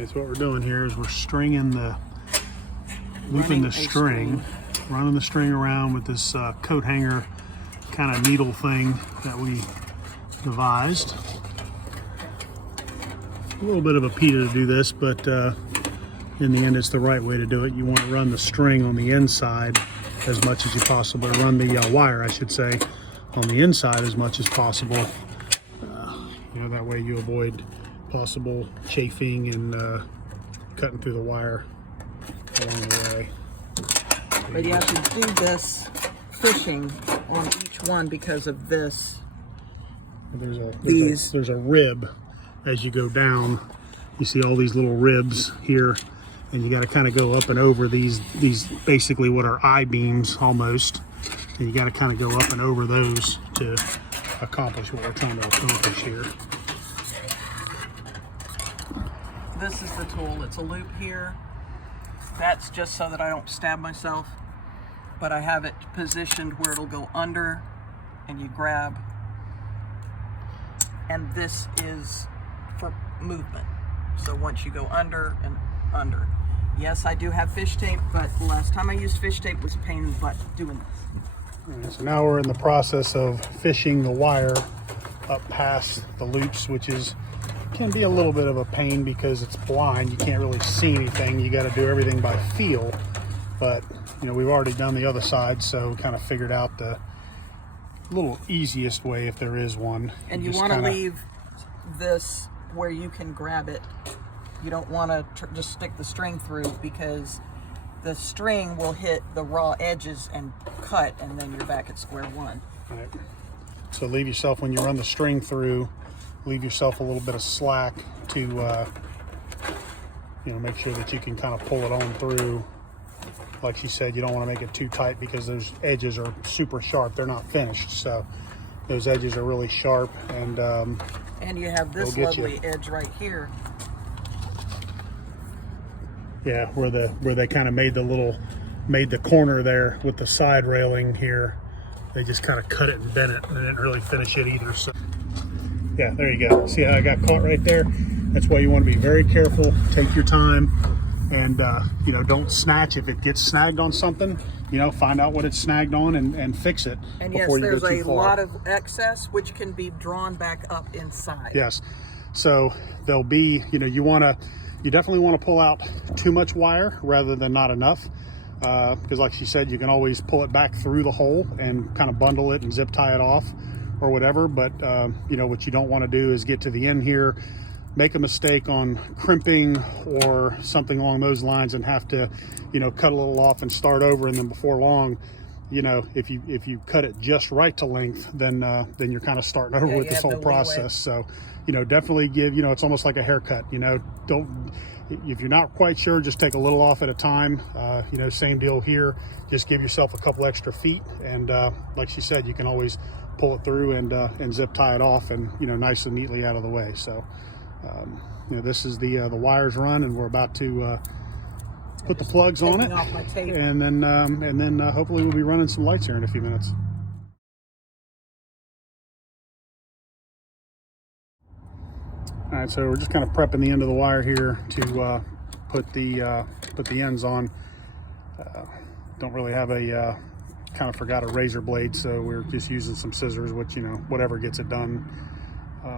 Okay, so what we're doing here is we're stringing the, looping the string, running the string around with this coat hanger kind of needle thing that we devised. A little bit of a Peter to do this, but in the end it's the right way to do it. You want to run the string on the inside as much as you possibly, run the wire, I should say, on the inside as much as possible. You know, that way you avoid possible chafing and cutting through the wire along the way. But you have to do this fishing on each one because of this. There's a rib as you go down. You see all these little ribs here, and you got to kind of go up and over these basically what are I-beams almost, and you got to kind of go up and over those to accomplish what we're trying to accomplish here. This is the tool. It's a loop here. That's just so that I don't stab myself, but I have it positioned where it'll go under and you grab, and this is for movement. So once you go under and under. Yes, I do have fish tape, but the last time I used fish tape was a pain in the butt doing this. All right, so now we're in the process of fishing the wire up past the loops, which can be a little bit of a pain because it's blind. You can't really see anything. You got to do everything by feel. But you know, we've already done the other side, so kind of figured out the little easiest way if there is one. And you want to leave this where you can grab it. You don't want to just stick the string through, because the string will hit the raw edges and cut, and then you're back at square one. Right. So leave yourself, when you run the string through, leave yourself a little bit of slack to you know, make sure that you can kind of pull it on through. Like she said, you don't want to make it too tight because those edges are super sharp. They're not finished, so those edges are really sharp, and you have this lovely edge right here. Yeah, where they kind of made the corner there with the side railing here. They just kind of cut it and bent it, and they didn't really finish it either. So yeah, there you go. See how I got caught right there? That's why you want to be very careful. Take your time, and you know, don't snatch. If it gets snagged on something, you know, find out what it's snagged on and fix it. And yes, there's a lot of excess which can be drawn back up inside. Yes, so there'll be, you know, you definitely want to pull out too much wire rather than not enough, because like she said, you can always pull it back through the hole and kind of bundle it and zip tie it off or whatever. But you know, what you don't want to do is get to the end here, make a mistake on crimping or something along those lines, and have to, you know, cut a little off and start over. And then before long, you know, if you cut it just right to length, then you're kind of starting over with this whole process. So, you know, definitely give, you know, it's almost like a haircut, you know, if you're not quite sure, just take a little off at a time. You know, same deal here, just give yourself a couple extra feet, and like she said, you can always pull it through and zip tie it off, and, you know, nice and neatly out of the way. So you know, this is the wires run, and we're about to put the plugs on it, and then hopefully we'll be running some lights here in a few minutes. All right, so we're just kind of prepping the end of the wire here to put the ends on. Don't really have a kind of forgot a razor blade, so we're just using some scissors, which, you know, whatever gets it done.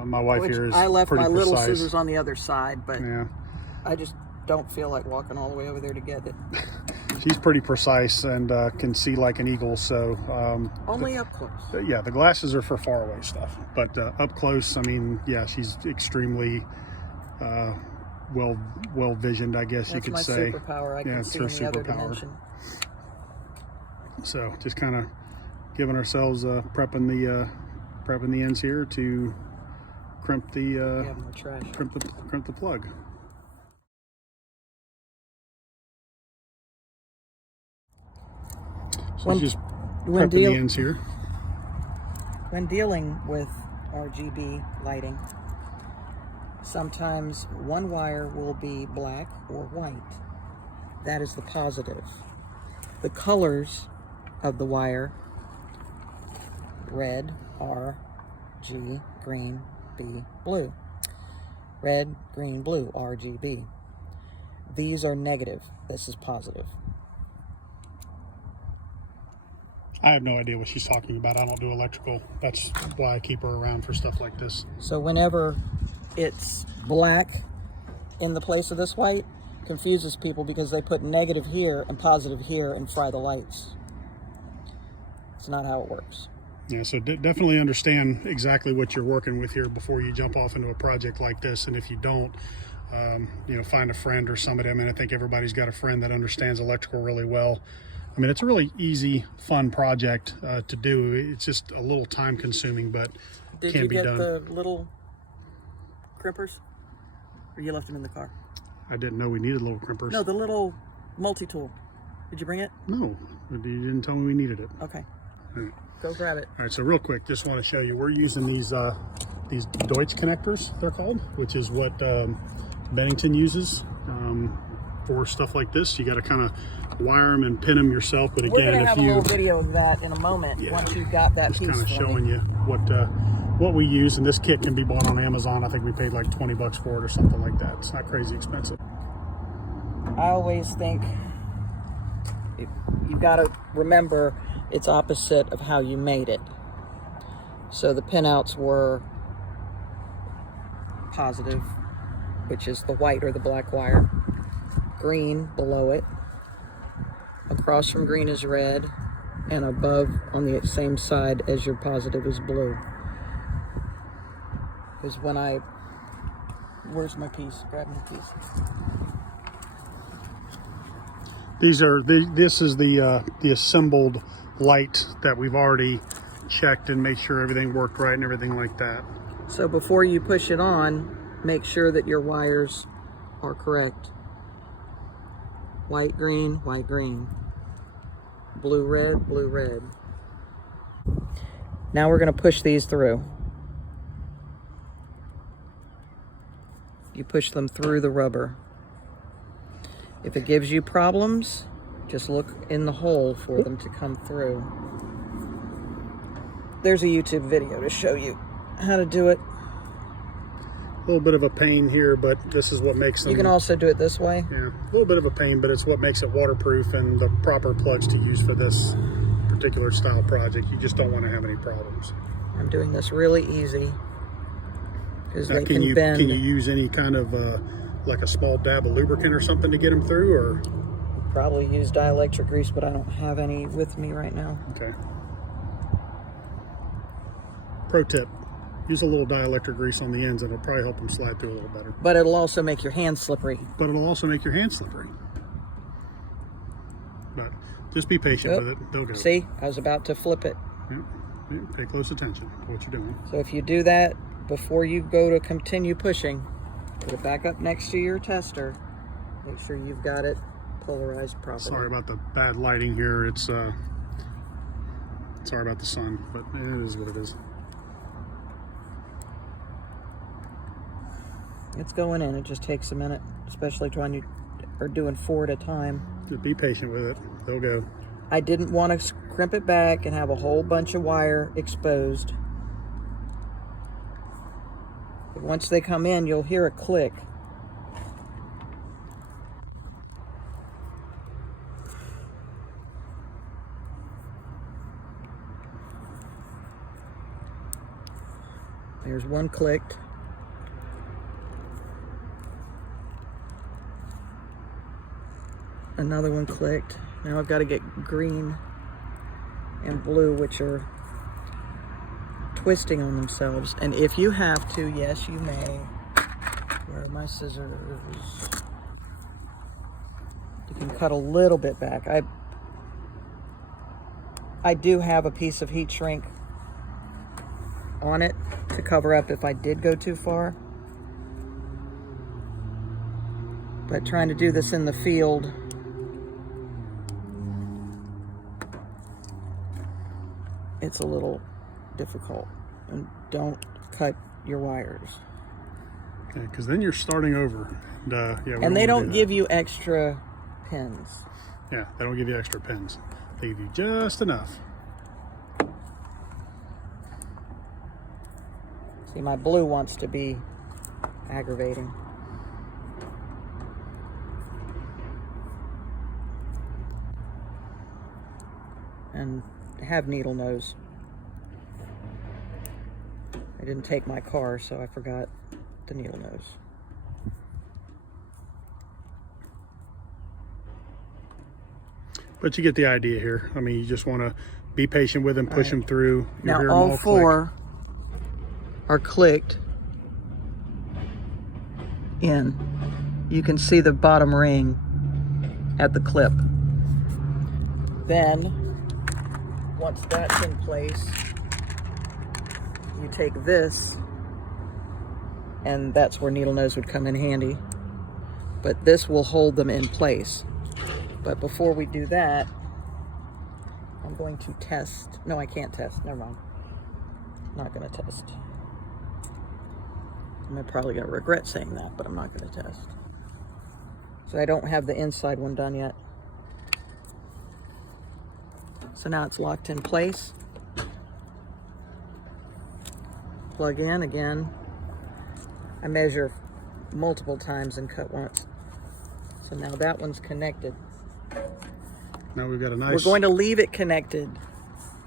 My wife here is I left pretty my precise. little scissors on the other side, but yeah, I just don't feel like walking all the way over there to get it. She's pretty precise and can see like an eagle. So only up close. Yeah, the glasses are for far away stuff, but up close, I mean, yeah, she's extremely well visioned, I guess. That's you could say. That's my superpower. I can see in the other dimension. So just kind of giving ourselves prepping the ends here to crimp the crimp the plug. So just prepping the ends here. When dealing with RGB lighting, sometimes one wire will be black or white. That is the positive. The colors of the wire: red, R, G, green, B, blue. Red, green, blue, RGB. These are negative. This is positive. I have no idea what she's talking about. I don't do electrical. That's why I keep her around for stuff like this. So whenever it's black in the place of this white, confuses people because they put negative here and positive here and fry the lights. It's not how it works. Yeah, so definitely understand exactly what you're working with here before you jump off into a project like this. And if you don't, you know, find a friend or somebody. I mean, I think everybody's got a friend that understands electrical really well. I mean, it's a really easy, fun project to do. It's just a little time consuming, but can be done. Did you get the little crimpers? Or you left them in the car? I didn't know we needed little crimpers. No, the little multi-tool. Did you bring it? No, you didn't tell me we needed it. Okay. All right. Go grab it. All right, so real quick, just want to show you, we're using these Deutsch connectors, they're called, which is what Bennington uses for stuff like this. You got to kind of wire them and pin them yourself, but again, we're gonna have a little video of that in a moment. Yeah, once you've got that piece. Just kind of showing you what we use, and this kit can be bought on Amazon. I think we paid like 20 bucks for it or something like that. It's not crazy expensive. I always think you've got to remember it's opposite of how you made it. So the pinouts were positive, which is the white or the black wire. Green below it. Across from green is red, and above on the same side as your positive is blue. Because when where's my piece? Grab my piece. This is the assembled light that we've already checked and made sure everything worked right and everything like that. So before you push it on, make sure that your wires are correct. White, green, white, green. Blue, red, blue, red. Now we're going to push these through. You push them through the rubber. If it gives you problems, just look in the hole for them to come through. There's a YouTube video to show you how to do it. A little bit of a pain here, but this is what makes them... You can also do it this way. Yeah, a little bit of a pain, but it's what makes it waterproof and the proper plugs to use for this particular style project. You just don't want to have any problems. I'm doing this really easy because they can bend. Can you use any kind of like a small dab of lubricant or something to get them through, or? Probably use dielectric grease, but I don't have any with me right now. Okay. Pro tip. Use a little dielectric grease on the ends, and it'll probably help them slide through a little better. But it'll also make your hands slippery. But it'll also make your hands slippery. But just be patient with it. They'll go. See, I was about to flip it. Yeah. Pay close attention to what you're doing. So if you do that before you go to continue pushing, put it back up next to your tester. Make sure you've got it polarized properly. Sorry about the bad lighting here. It's sorry about the sun, but it is what it is. It's going in. It just takes a minute, especially doing 4 at a time. Just be patient with it. They'll go. I didn't want to crimp it back and have a whole bunch of wire exposed. But once they come in, you'll hear a click. There's one clicked. Another one clicked. Now I've got to get green and blue, which are twisting on themselves. And if you have to, yes, you may. Where are my scissors? You can cut a little bit back. I do have a piece of heat shrink on it to cover up if I did go too far. But trying to do this in the field, it's a little difficult. And don't cut your wires. Okay, because then you're starting over. And they don't give you extra pins. Yeah, they don't give you extra pins. They give you just enough. See, my blue wants to be aggravating. and have needle nose. I didn't take my car, so I forgot the needle nose. But you get the idea here. I mean, you just want to be patient with them, push them through. You hear Now them all four are clicked in. You can see the bottom ring at the clip. Then, once that's in place, you take this, and that's where needle nose would come in handy. But this will hold them in place. But before we do that, I'm going to test. No, I can't test. Never mind. Not going to test. I'm probably going to regret saying that, but I'm not going to test. So I don't have the inside one done yet. So now it's locked in place. Plug in again. I measure multiple times and cut once. So now that one's connected. Now we've got a nice... We're going to leave it connected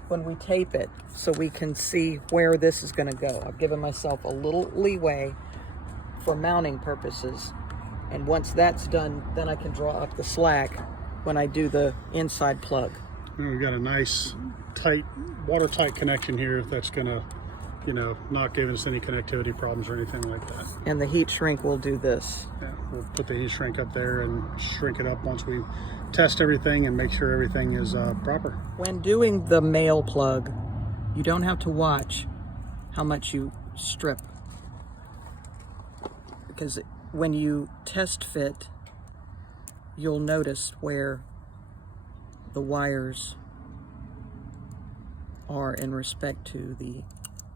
when we tape it so we can see where this is going to go. I've given myself a little leeway for mounting purposes. And once that's done, then I can draw up the slack when I do the inside plug. And we've got a nice, tight, watertight connection here that's going to, you know, not giving us any connectivity problems or anything like that. And the heat shrink will do this. Yeah, we'll put the heat shrink up there and shrink it up once we test everything and make sure everything is proper. When doing the male plug, you don't have to watch how much you strip, because when you test fit, you'll notice where the wires are in respect to the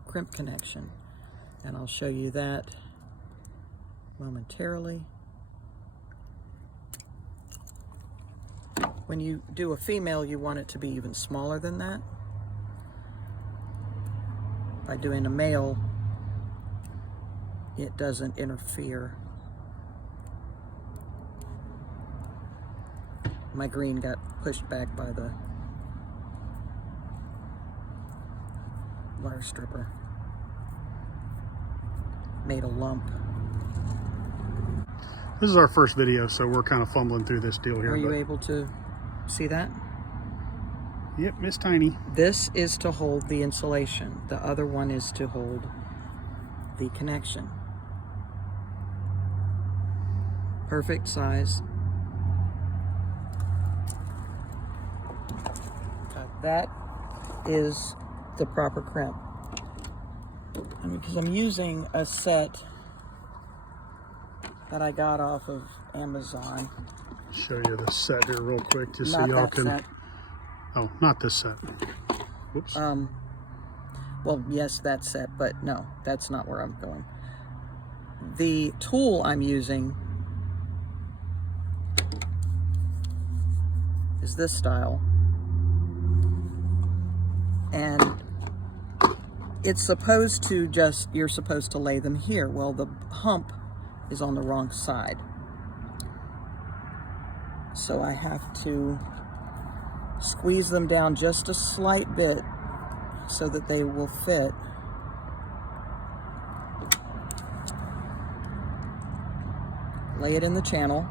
crimp connection, and I'll show you that momentarily. When you do a female, you want it to be even smaller than that. By doing a male, it doesn't interfere. My green got pushed back by the wire stripper. Made a lump. This is our first video, so we're kind of fumbling through this deal here. Are you able to see that? Yep, it's tiny. This is to hold the insulation. The other one is to hold the connection. Perfect size. That is the proper crimp. Because I'm using a set that I got off of Amazon. Show you the set here real quick just so Not y'all that can... set. Oh, not this set. Whoops. Well, yes, that set, but no, that's not where I'm going. The tool I'm using is this style. And it's supposed to just, you're supposed to lay them here. Well, the hump is on the wrong side. So I have to squeeze them down just a slight bit so that they will fit. Lay it in the channel.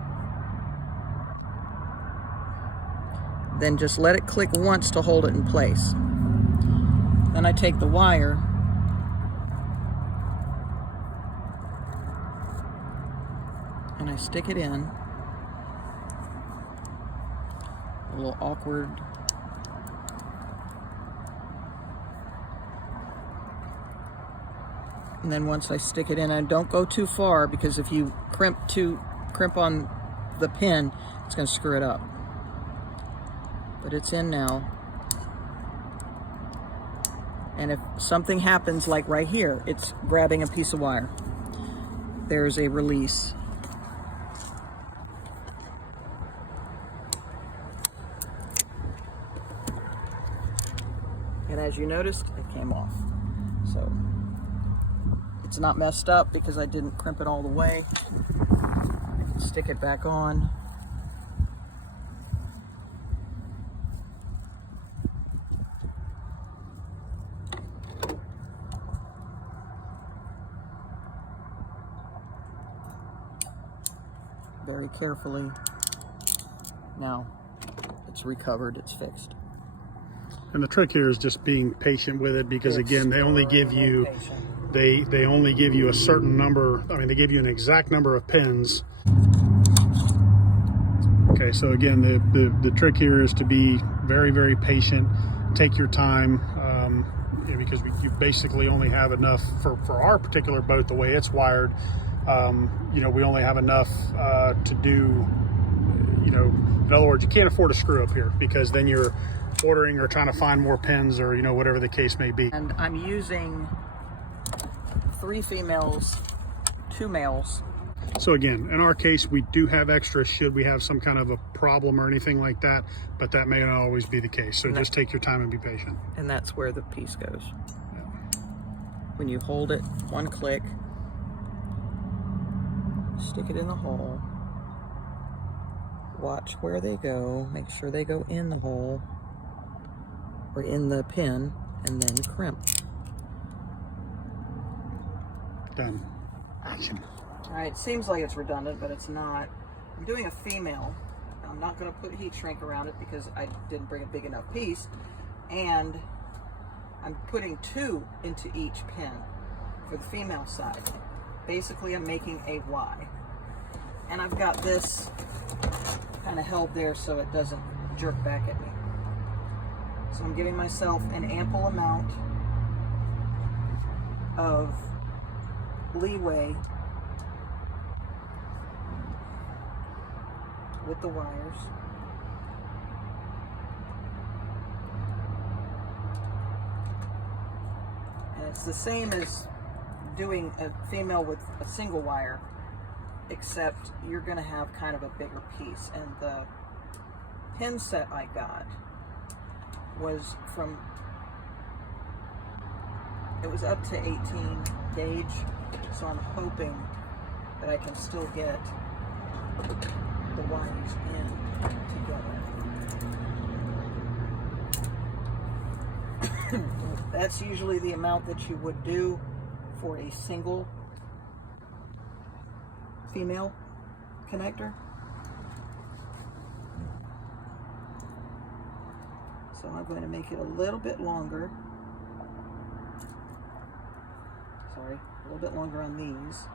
Then just let it click once to hold it in place. Then I take the wire and I stick it in. A little awkward. And then once I stick it in, and don't go too far, because if you crimp on the pin, it's going to screw it up. But it's in now. And if something happens, like right here, it's grabbing a piece of wire. There's a release. And as you noticed, it came off. So it's not messed up because I didn't crimp it all the way. Stick it back on. very carefully. Now it's recovered, it's fixed. And the trick here is just being patient with it, because again, they only give you they only give you a certain number. I mean, they give you an exact number of pins. Okay, so again, the trick here is to be very, very patient. Take your time, because you basically only have enough for our particular boat, the way it's wired. You know, we only have enough to do. You know, in other words, you can't afford to screw up here, because then you're ordering or trying to find more pins, or, you know, whatever the case may be. And I'm using 3 females, 2 males. So again, in our case, we do have extras should we have some kind of a problem or anything like that, but that may not always be the case. So just take your time and be patient. And that's where the piece goes. When you hold it, 1 click, stick it in the hole, watch where they go, make sure they go in the hole or in the pin, and then crimp. Done. Action. All right, seems like it's redundant, but it's not. I'm doing a female. I'm not going to put heat shrink around it because I didn't bring a big enough piece, and I'm putting 2 into each pin for the female side. Basically, I'm making a Y, and I've got this kind of held there so it doesn't jerk back at me. So I'm giving myself an ample amount of leeway with the wires. And it's the same as doing a female with a single wire, except you're going to have kind of a bigger piece. And the pin set I got was it was up to 18 gauge, so I'm hoping that I can still get the wires in together. That's usually the amount that you would do for a single female connector. So I'm going to make it a little bit longer. Sorry, a little bit longer on these,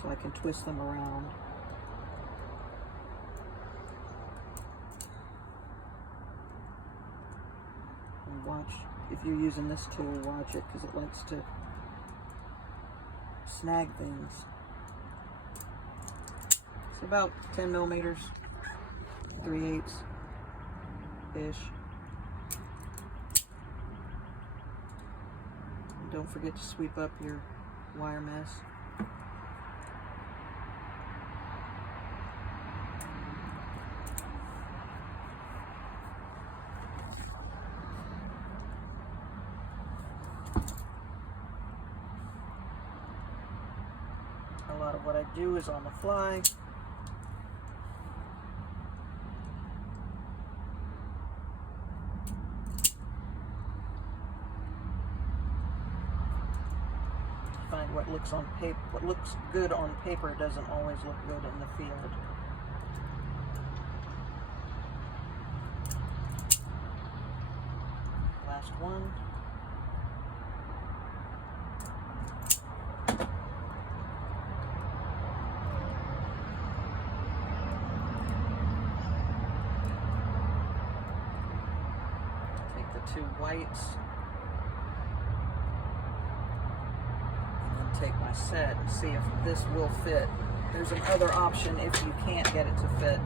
so I can twist them around. And watch, if you're using this tool, watch it, because it likes to snag things. It's about 10 millimeters, 3/8 ish. And don't forget to sweep up your wire mess. A lot of what I do is on the fly. Find what looks on paper, what looks good on paper doesn't always look good in the field. Last one. Take the 2 whites. Take my set and see if this will fit. There's another option if you can't get it to fit,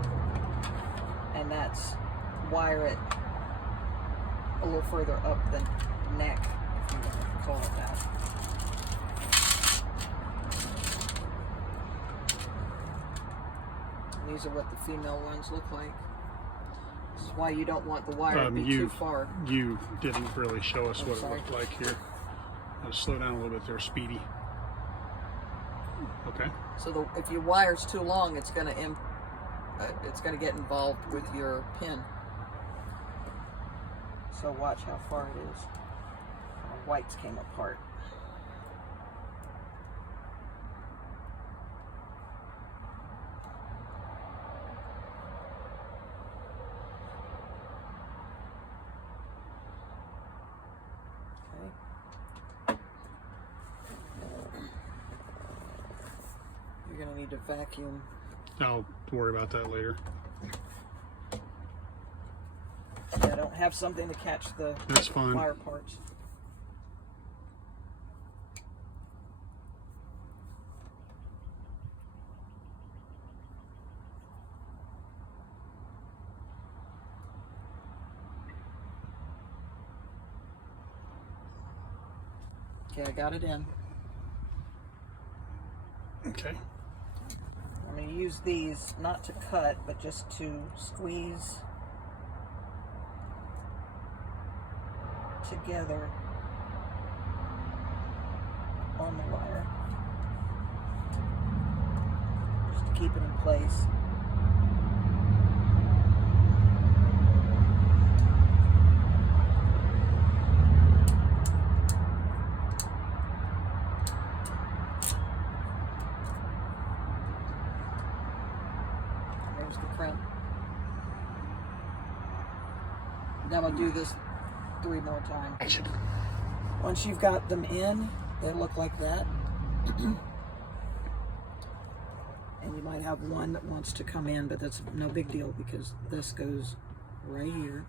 and that's wire it a little further up the neck, if you want to call it that. And these are what the female ones look like. This is why you don't want the wire to be too far. You didn't really show us what it looked like here. Let's slow down a little bit there, Speedy. Okay. So if your wire's too long, it's gonna get involved with your pin. So watch how far it is. Our whites came apart. You're gonna need to vacuum. I'll worry about that later. Yeah, I don't have something to catch the That's fine. wire parts. Okay, I got it in. Okay. I'm going to use these not to cut, but just to squeeze together on the wire, just to keep it in place. There's the crimp. Then I'll do this 3 more times. Once you've got them in, they look like that. And you might have one that wants to come in, but that's no big deal because this goes right here.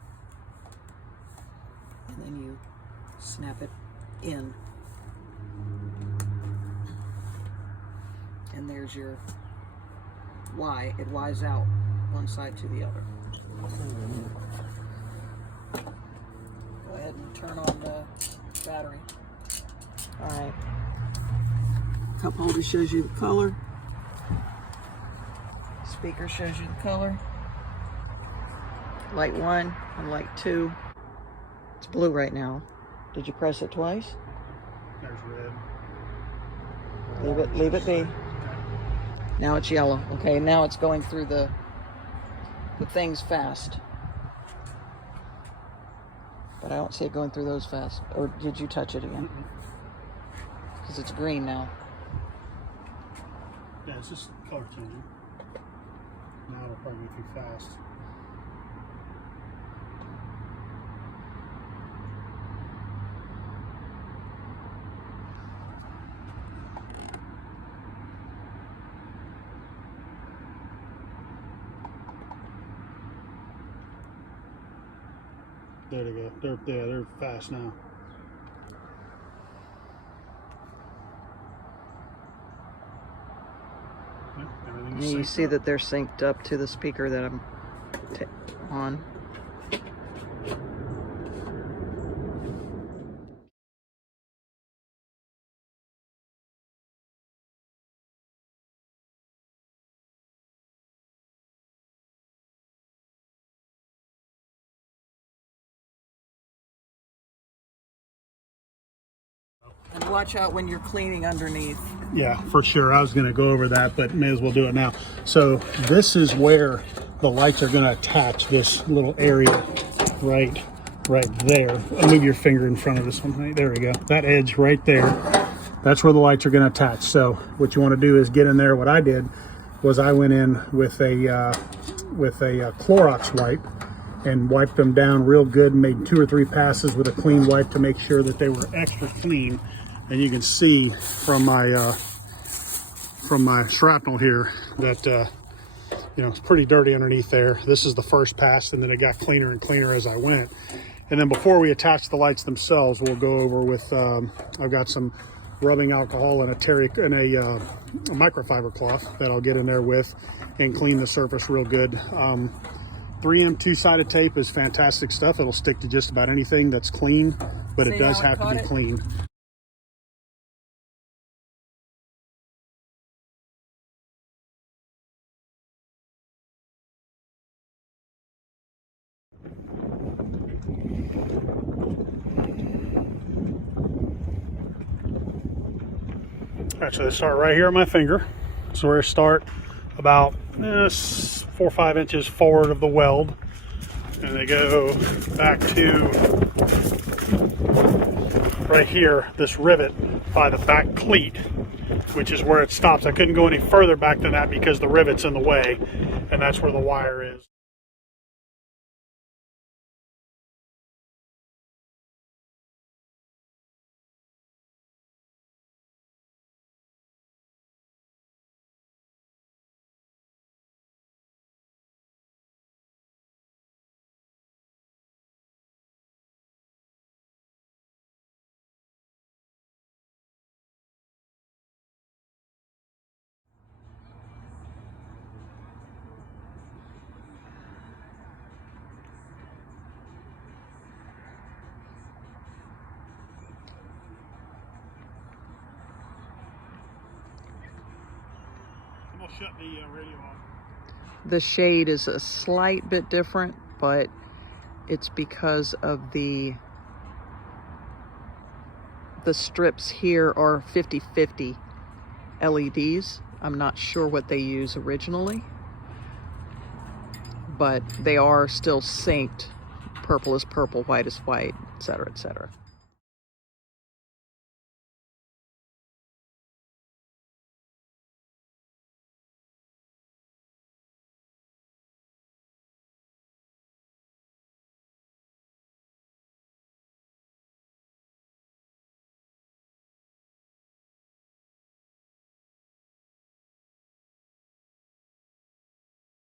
And then you snap it in. And there's your Y. It Y's out one side to the other. Go ahead and turn on the battery. Alright. Cup holder shows you the color. Speaker shows you the color. Light 1 and light 2. It's blue right now. Did you press it twice? There's red. Leave it be. Now it's yellow. Okay, now it's going through the things fast. But I don't see it going through those fast. Or did you touch it again? Because it's green now. Yeah, it's just color changing. Now it'll probably be too fast. There they go. They're fast now. And you see that they're synced up to the speaker that I'm on. And watch out when you're cleaning underneath. Yeah, for sure. I was going to go over that, but may as well do it now. So this is where the lights are going to attach, this little area right there. I'll move your finger in front of this one. Right, there we go. That edge right there. That's where the lights are going to attach. So what you want to do is get in there. What I did was I went in with a Clorox wipe and wiped them down real good, made 2 or 3 passes with a clean wipe to make sure that they were extra clean. And you can see from my shrapnel here that you know, it's pretty dirty underneath there. This is the first pass, and then it got cleaner and cleaner as I went. And then before we attach the lights themselves, we'll go over with I've got some rubbing alcohol and a microfiber cloth that I'll get in there with and clean the surface real good. 3M 2-sided tape is fantastic stuff. It'll stick to just about anything that's clean, but it does have to be clean. Actually, I start right here on my finger. So we're going to start about 4 or 5 inches forward of the weld. And they go back to right here, this rivet by the back cleat, which is where it stops. I couldn't go any further back than that because the rivet's in the way, and that's where the wire is. We'll shut the radio off. The shade is a slight bit different, but it's because of the strips here are 50/50 LEDs. I'm not sure what they use originally, but they are still synced. Purple is purple, white is white, etc., etc.